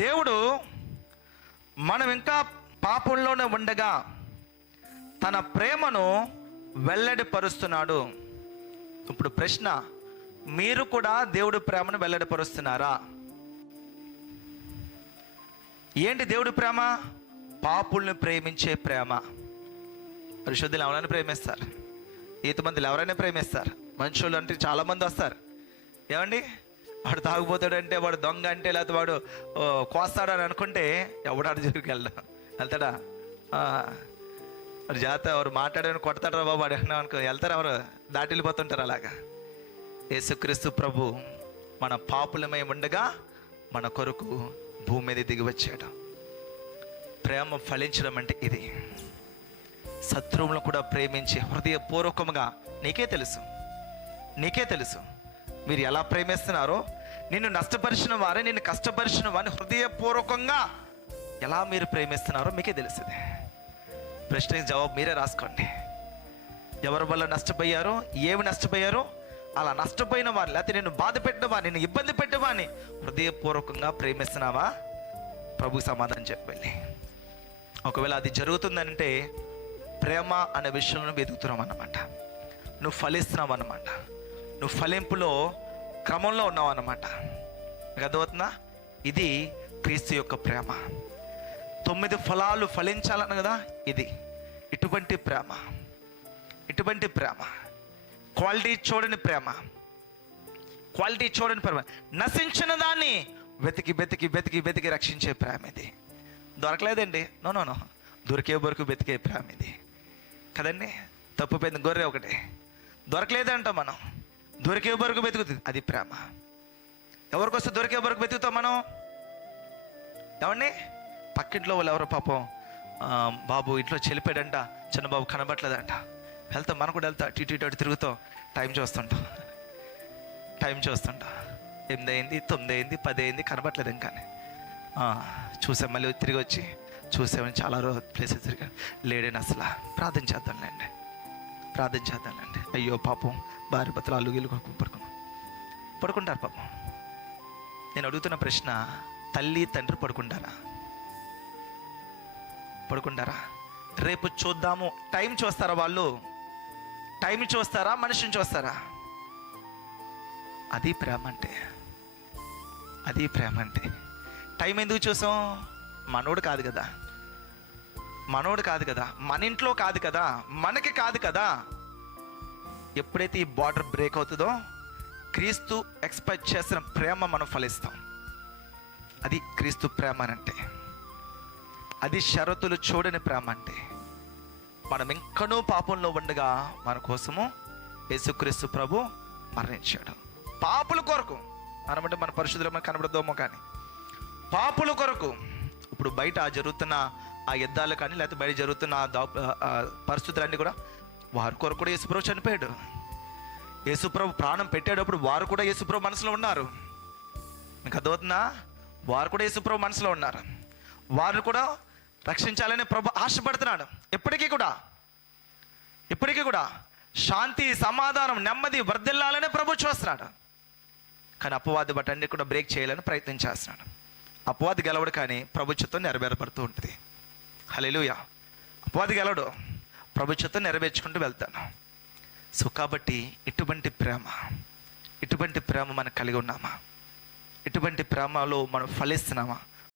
దేవుడు మనం ఇంకా పాపంలోనే ఉండగా తన ప్రేమను వెల్లడిపరుస్తున్నాడు. ఇప్పుడు ప్రశ్న, మీరు కూడా దేవుడి ప్రేమను వెల్లడిపరుస్తున్నారా? ఏంటి దేవుడి ప్రేమ? పాపుల్ని ప్రేమించే ప్రేమ. పరిశుద్ధులు ఎవరైనా ప్రేమిస్తారు, నీతిమంతులు ఎవరైనా ప్రేమిస్తారు. మనుషులు అంటే చాలామంది వస్తారు. ఏమండి, వాడు తాగుపోతాడంటే, వాడు దొంగ అంటే, లేకపోతే వాడు కోస్తాడని అనుకుంటే ఎవడాడు జోలికి వెళ్తాడా? మరి జాగ్రత్త, ఎవరు మాట్లాడని కొడతాడు బాబు వాడు అనుకో, వెళ్తారు, ఎవరు దాటి వెళ్ళిపోతుంటారు. అలాగా యేసుక్రీస్తు ప్రభు మన పాపులమై ఉండగా మన కొరకు భూమి మీద దిగి వచ్చాడు. ప్రేమ ఫలించడం అంటే ఇది. శత్రువులను కూడా ప్రేమించి హృదయపూర్వకంగా, నీకే తెలుసు మీరు ఎలా ప్రేమిస్తున్నారో. నిన్ను నష్టపరిచిన వారే, నిన్ను కష్టపరిచిన వారిని హృదయపూర్వకంగా ఎలా మీరు ప్రేమిస్తున్నారో మీకే తెలుస్తుంది. ప్రశ్నకి జవాబు మీరే రాసుకోండి. ఎవరి వల్ల నష్టపోయారో, ఏమి నష్టపోయారో, అలా నష్టపోయిన వారిని, లేకపోతే నిన్ను బాధ పెట్టిన వారిని, నిన్ను ఇబ్బంది పెట్టిన వారిని హృదయపూర్వకంగా ప్రేమిస్తున్నావా? ప్రభు సమాధానం చెప్పండి. ఒకవేళ అది జరుగుతుందంటే ప్రేమ అనే విషయంలో వెతుకుతున్నాం అన్నమాట. నువ్వు ఫలిస్తున్నావు అన్నమాట. నువ్వు ఫలింపులో క్రమంలో ఉన్నావు అన్నమాట. మీకు అర్థమవుతుందా? ఇది క్రీస్తు యొక్క ప్రేమ. 9 ఫలాలు ఫలించాలను కదా, ఇది ఇటువంటి ప్రేమ. క్వాలిటీ చూడని ప్రేమ. నశించిన దాన్ని వెతికి రక్షించే ప్రేమ ఇది. దొరకలేదండి, నో దొరికే వరకు వెతికే ప్రేమ ఇది కదండి. తప్పిపోయింది గొర్రె ఒకటి, దొరకలేదంట, మనం దొరికే వరకు వెతుకుతుంది, అది ప్రేమ. ఎవరికొస్తే దొరికే వరకు వెతుకుతాం మనం? ఏమండి, పక్కింట్లో వాళ్ళు ఎవరో పాపం, బాబు ఇంట్లో చెల్లిపోయాడంట, చిన్నబాబు కనబట్లేదంట, వెళ్తాం, మనం కూడా వెళ్తా, ఇటు తిరుగుతాం, టైం చూస్తుంటాం. 8 అయింది, 9 అయింది, 10 అయింది, కనబట్లేదు ఇంకా. చూసాం, మళ్ళీ తిరిగి వచ్చి చూసామని చాలా ప్లేసెస్ తిరిగాను, లేడని అసలు. ప్రార్థన చేద్దాంలేండి. అయ్యో పాపం, భార్య భర్తలు అల్లుగిల్లు పడుకుంటారు పాపం. నేను అడుగుతున్న ప్రశ్న, తల్లి తండ్రి పడుకుంటారా? రేపు చూద్దాము, టైం చూస్తారా వాళ్ళు? టైం చూస్తారా, మనిషిని చూస్తారా? అది ప్రేమ అంటే. టైం ఎందుకు చూసాం? మనోడు కాదు కదా, మన ఇంట్లో కాదు కదా, మనకి కాదు కదా. ఎప్పుడైతే ఈ బార్డర్ బ్రేక్ అవుతుందో, క్రీస్తు ఎక్స్పెక్ట్ చేసిన ప్రేమ మనం ఫలిస్తాం. అది క్రీస్తు ప్రేమ అంటే. అది షరతులు చూడని ప్రేమ అంటే. మనం ఇంకనూ పాపంలో ఉండగా మన కోసము యేసుక్రీస్తు ప్రభు మరణించాడు. పాపుల కొరకు, మనమంటే మన పరిశుద్ధులమని కనబడదామో కానీ పాపుల కొరకు. ఇప్పుడు బయట జరుగుతున్న ఆ యుద్ధాలు కానీ, లేకపోతే బయట జరుగుతున్న పరిస్థితులన్నీ కూడా వారి కొరకు కూడా యేసుప్రభు చనిపోయాడు. యేసుప్రభు ప్రాణం పెట్టేటప్పుడు వారు కూడా యేసుప్రభు మనసులో ఉన్నారు. మీకు అర్థమవుతుందా? వారు కూడా యేసుప్రభు మనసులో ఉన్నారు. వారు కూడా రక్షించాలని ప్రభు ఆశపడుతున్నాడు. ఎప్పటికీ కూడా శాంతి, సమాధానం, నెమ్మది వర్ధిల్లాలని ప్రభు చూస్తున్నాడు. కానీ అపవాది బట్టన్ని కూడా బ్రేక్ చేయాలని ప్రయత్నం చేస్తున్నాడు. అపవాది గెలవడు, కానీ ప్రభుత్వం నెరవేరబడుతూ ఉంటుంది. హల్లెలూయా. అపవాది గెలవడు, ప్రభుత్వం నెరవేర్చుకుంటూ వెళ్తాను. సో కాబట్టి ఇటువంటి ప్రేమ మనం కలిగి ఉన్నామా? ఇటువంటి ప్రేమలో మనం ఫలిస్తున్నామా?